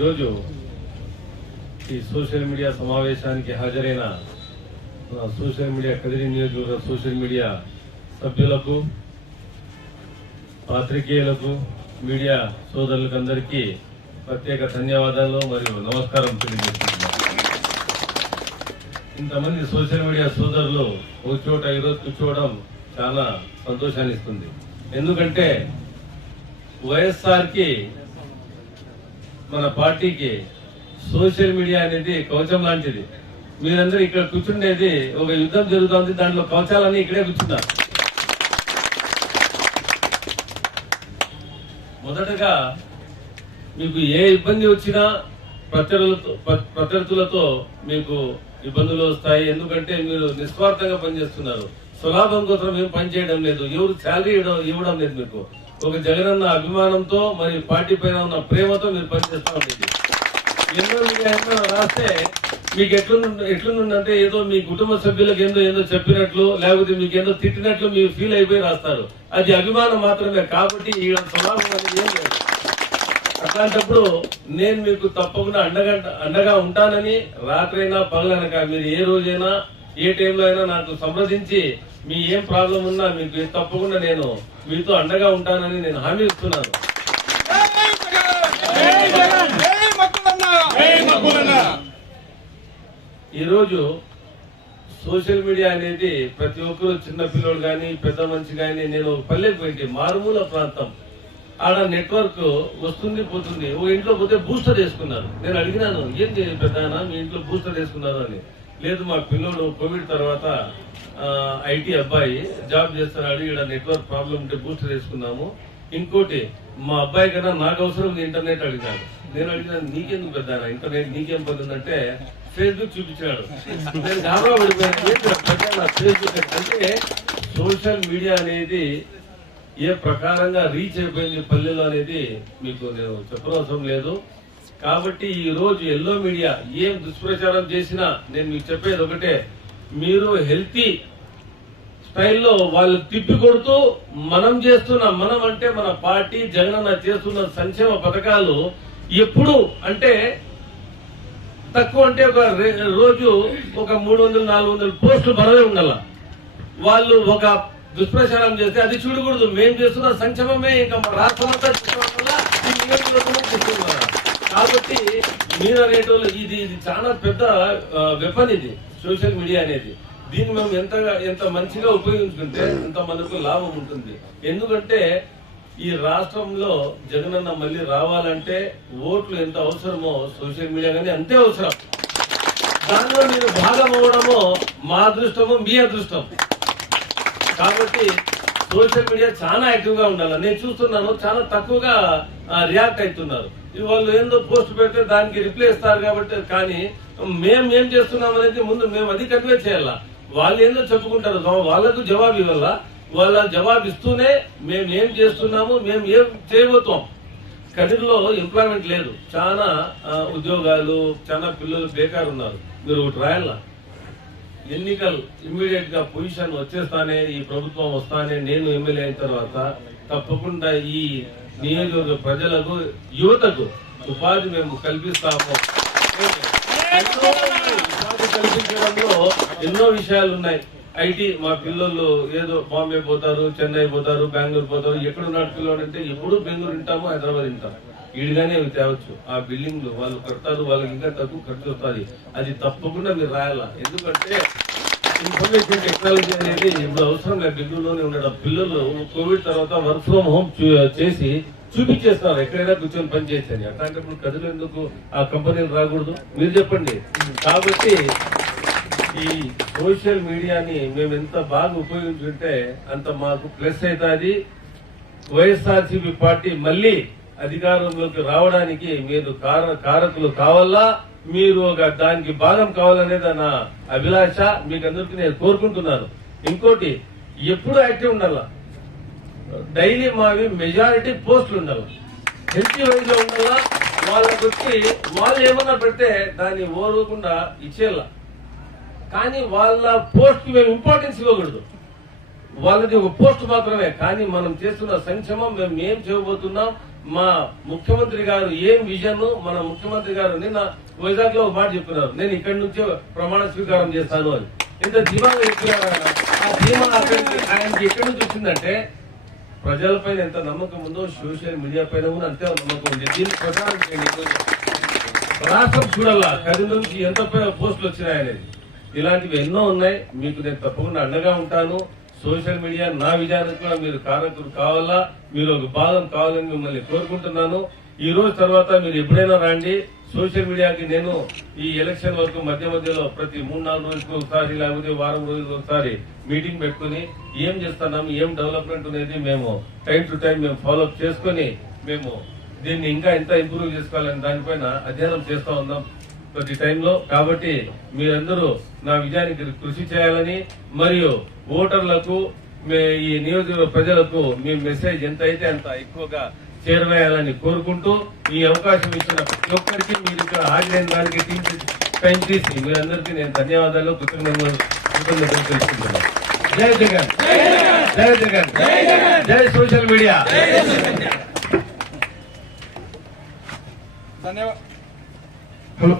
ఈరోజు ఈ social media సమావేశానికి హాజరైన సోషల్ మీడియా కదిరి నియోజకవర్గ సోషల్ మీడియా సభ్యులకు పాత్రికేయులకు మీడియా సోదరులకు అందరికీ ప్రత్యేక ధన్యవాదాలు మరియు నమస్కారం తెలియజేస్తున్నాను ఇంతమంది సోషల్ మీడియా సోదరులు ఒక చోట ఈరోజు కూర్చోవడం చాలా సంతోషాన్ని ఇస్తుంది. ఎందుకంటే వైఎస్ఆర్కి మన పార్టీకి సోషల్ మీడియా అనేది కవచం లాంటిది. మీరందరూ ఇక్కడ కూర్చుండేది ఒక యుద్ధం జరుగుతుంది దాంట్లో కవచాలన్నీ ఇక్కడే కూర్చున్నారు. మొదటగా మీకు ఏ ఇబ్బంది వచ్చినా ప్రత్యర్థులతో ప్రత్యర్థులతో మీకు ఇబ్బందులు వస్తాయి. ఎందుకంటే మీరు నిస్వార్థంగా పనిచేస్తున్నారు. స్వలాభం కోసం ఏం పనిచేయడం లేదు. ఎవరు శాలరీ ఇవ్వడం ఇవ్వడం లేదు మీకు. ఒక జగనన్న అభిమానంతో మరి పార్టీ పైన ఉన్న ప్రేమతో మీరు పనిచేస్తా ఉండేది ఎన్నో రాస్తే మీకు ఎట్లు ఎట్లుందంటే ఏదో మీ కుటుంబ సభ్యులకు ఏందో ఏదో చెప్పినట్లు లేకపోతే మీకు ఏదో తిట్టినట్లు మీరు ఫీల్ అయిపోయి రాస్తారు. అది అభిమానం మాత్రమే కాబట్టి ఈ స్వభావం అనేది ఏం లేదు. అట్లాంటప్పుడు నేను మీకు తప్పకుండా అండగా అండగా ఉంటానని రాత్రైనా పగలనక మీరు ఏ రోజైనా ఏ టైంలో అయినా నాకు సంప్రదించి మీ ఏం ప్రాబ్లం ఉన్నా మీకు తప్పకుండా నేను మీతో అండగా ఉంటానని నేను హామీ ఇస్తున్నాను. ఈరోజు సోషల్ మీడియా అనేది ప్రతి ఒక్కరు చిన్న పిల్లోడు కానీ పెద్ద మనిషి కానీ నేను పల్లెకి పోయింది మారుమూల ప్రాంతం. ఆడ నెట్వర్క్ వస్తుంది పోతుంది. ఓ ఇంట్లో పోతే బూస్టర్ వేసుకున్నారు. నేను అడిగినాను ఏం చేయాలి పెద్ద మీ ఇంట్లో బూస్టర్ వేసుకున్నారు? అని. లేదు మా పిల్లోడు కోవిడ్ తర్వాత ఐటీ అబ్బాయి జాబ్ చేస్తున్నాడు ఇక్కడ నెట్వర్క్ ప్రాబ్లం ఉంటే బూస్టర్ వేసుకున్నాము ఇంకోటి మా అబ్బాయి కన్నా నాకు అవసరం ఇంటర్నెట్ అడిగినాను నేను అడిగినా నీకెందుకు పెద్ద ఇంటర్నెట్ నీకేం పని ఫేస్బుక్ చూపించాడు నేను గాబరా పడిపోయాను. ఫేస్బుక్ అంటే సోషల్ మీడియా అనేది ఏ ప్రకారంగా రీచ్ అయిపోయింది పల్లెలు అనేది మీకు నేను చెప్పనవసరం లేదు. కాబట్టి ఈ రోజు ఎల్లో మీడియా ఏం దుష్ప్రచారం చేసినా నేను మీకు చెప్పేది ఒకటే. మీరు హెల్తీ స్టైల్లో వాళ్ళు తిప్పి కొడుతూ మనం చేస్తున్న మనం అంటే మన పార్టీ జగనన్న చేస్తున్న సంక్షేమ పథకాలు ఎప్పుడు అంటే తక్కువ అంటే ఒక రే- రోజు ఒక మూడు వందలు నాలుగు వందలు పోస్టులు మనమే ఉండాల. వాళ్ళు ఒక దుష్ప్రచారం చేస్తే అది చూడకూడదు. మేము చేస్తున్న సంక్షేమమే ఇంకా రాష్ట్రం అంతా కాబట్టి మీరు అనేటోళ్ళు ఇది ఇది చాలా పెద్ద వెపన్ ఇది సోషల్ మీడియా అనేది. దీన్ని మేము ఎంత ఎంత మంచిగా ఉపయోగించుకుంటే ఎంత మనకు లాభం ఉంటుంది. ఎందుకంటే ఈ రాష్ట్రంలో జగనన్న మళ్ళీ రావాలంటే ఓట్లు ఎంత అవసరమో సోషల్ మీడియా కానీ అంతే అవసరం. దానిలో మీరు భాగం అవ్వడము మా అదృష్టము మీ అదృష్టం. కాబట్టి సోషల్ మీడియా చాలా యాక్టివ్గా ఉండాలి. నేను చూస్తున్నాను చాలా తక్కువగా రియాక్ట్ అవుతున్నారు. వాళ్ళు ఏందో పోస్ట్ పెడితే దానికి రిప్లై ఇస్తారు కాబట్టి కానీ మేము ఏం చేస్తున్నాం అనేది ముందు మేము అది కన్వే చేయాలా? వాళ్ళు ఏందో చెప్పుకుంటారు కా- వాళ్ళకు జవాబు ఇవ్వాల? వాళ్ళ జవాబు ఇస్తూనే మేము ఏం చేస్తున్నాము మేము ఏం చేయబోతాం కదిరిలో ఎంప్లాయ్మెంట్ లేదు. చాలా ఉద్యోగాలు చాలా పిల్లలు బేకార్ ఉన్నారు. మీరు ఒకటి రాయాలా? ఎన్నికలు ఇమ్మీడియట్గా పొజిషన్ వచ్చేస్తానే ఈ ప్రభుత్వం వస్తానే నేను ఎమ్మెల్యే అయిన తర్వాత తప్పకుండా ఈ నియోజకవర్గ ప్రజలకు యువతకు ఉపాధి మేము కల్పిస్తాము. ఎన్నో ఉపాధి కల్పించడంలో ఎన్నో విషయాలు ఉన్నాయి. ఐటీ మా పిల్లలు ఏదో బాంబే పోతారు చెన్నై పోతారు బెంగళూరు పోతారు ఎక్కడున్నాడు పిల్లలు అంటే ఎప్పుడు బెంగళూరు వింటాము హైదరాబాద్ వింటాం ఈడుగానే అవి తేవచ్చు. ఆ బిల్డింగ్లు వాళ్ళు కడతారు వాళ్ళకి ఇంకా తక్కువ ఖర్చు వస్తుంది. అది తప్పకుండా మీరు రాయాలా? ఎందుకంటే ఇన్ఫర్మేషన్ టెక్నాలజీ అనేది ఇప్పుడు అవసరం లేదు. ఢిల్లీలోనే ఉండడం పిల్లలు కోవిడ్ తర్వాత వర్క్ ఫ్రమ్ హోమ్ చేసి చూపించేస్తారు ఎక్కడైనా కూర్చొని పని చేసేది అట్లాంటప్పుడు కదులు ఎందుకు ఆ కంపెనీలు రాకూడదు? మీరు చెప్పండి. కాబట్టి ఈ సోషల్ మీడియాని మేము ఎంత బాగా ఉపయోగించుకుంటే అంత మాకు ప్లస్ అవుతుంది. వైఎస్ఆర్సీపీ పార్టీ మళ్ళీ అధికారంలోకి రావడానికి మీరు కారకులు కావాలా? మీరు ఒక దానికి భాగం కావాలనేది నా అభిలాష మీకు అందరికీ నేను కోరుకుంటున్నాను. ఇంకోటి ఎప్పుడు యాక్టివ్ ఉండాలా? డైలీ మావి మెజారిటీ పోస్టులు ఉండాలి హెల్తీ వైజ్లో ఉండాలా? వాళ్ళకి వచ్చి వాళ్ళు ఏమన్నా పెడితే దాన్ని ఓరకుండా ఇచ్చేలా కానీ వాళ్ళ పోస్ట్కి మేము ఇంపార్టెన్స్ ఇవ్వకూడదు. వాళ్ళది ఒక పోస్ట్ మాత్రమే. కానీ మనం చేస్తున్న సంక్షేమం మేము ఏం చేయబోతున్నాం? మా ముఖ్యమంత్రి గారు ఏం విజన్ మన ముఖ్యమంత్రి గారు నిన్న వైజాగ్లో ఒక మాట చెప్తున్నారు నేను ఇక్కడి నుంచే ప్రమాణ స్వీకారం చేస్తాను అని. ఇంత ధీమాగా చెప్తున్నారు ఆయన. ఆ ధీమా ఆయనకి ఎక్కడి నుంచి వచ్చిందంటే ప్రజలపైన ఎంత నమ్మకం ఉందో సోషల్ మీడియా పైన కూడా అంతే నమ్మకం ఉంది. దీన్ని ప్రచారం చేయండి రాష్ట్రం చూడాలా? కది నుంచి ఎంత పోస్టులు వచ్చినాయనేది. ఇలాంటివి ఎన్నో ఉన్నాయి. మీకు నేను తప్పకుండా అండగా ఉంటాను. సోషల్ మీడియా నా విజయానికి కూడా మీరు కారకులు కావాలా? మీరు ఒక భాగం కావాలని మిమ్మల్ని కోరుకుంటున్నాను. ఈ రోజు తర్వాత మీరు ఎప్పుడైనా రండి. సోషల్ మీడియాకి నేను ఈ ఎలక్షన్ వరకు మధ్య మధ్యలో ప్రతి మూడు నాలుగు రోజులకు ఒకసారి లేకపోతే వారం రోజులకు ఒకసారి మీటింగ్ పెట్టుకుని ఏం చేస్తున్నాం ఏం డెవలప్మెంట్ అనేది మేము టైం టు టైం మేము ఫాలోఅప్ చేసుకొని మేము దీన్ని ఇంకా ఎంత ఇంప్రూవ్ చేసుకోవాలని దానిపైన అధ్యయనం చేస్తూ ఉన్నాం. టైంలో. కాబట్టి మీరందరూ నా విజయానికి కృషి చేయాలని మరియు ఓటర్లకు ఈ నియోజకవర్గ ప్రజలకు మీ మెసేజ్ ఎంత అయితే అంత ఎక్కువగా చేరవేయాలని కోరుకుంటూ ఈ అవకాశం ఇచ్చిన ప్రతి ఒక్కరికి మీరు ఇక్కడ హాజరైన దానికి టీం తీసి మీరందరికీ నేను ధన్యవాదాలు కృతజ్ఞతలు కృతజ్ఞతలు తెలుసుకుంటున్నాను జై జగన్! జై జగన్! జై సోషల్ మీడియా! ధన్యవాదాలు హలో.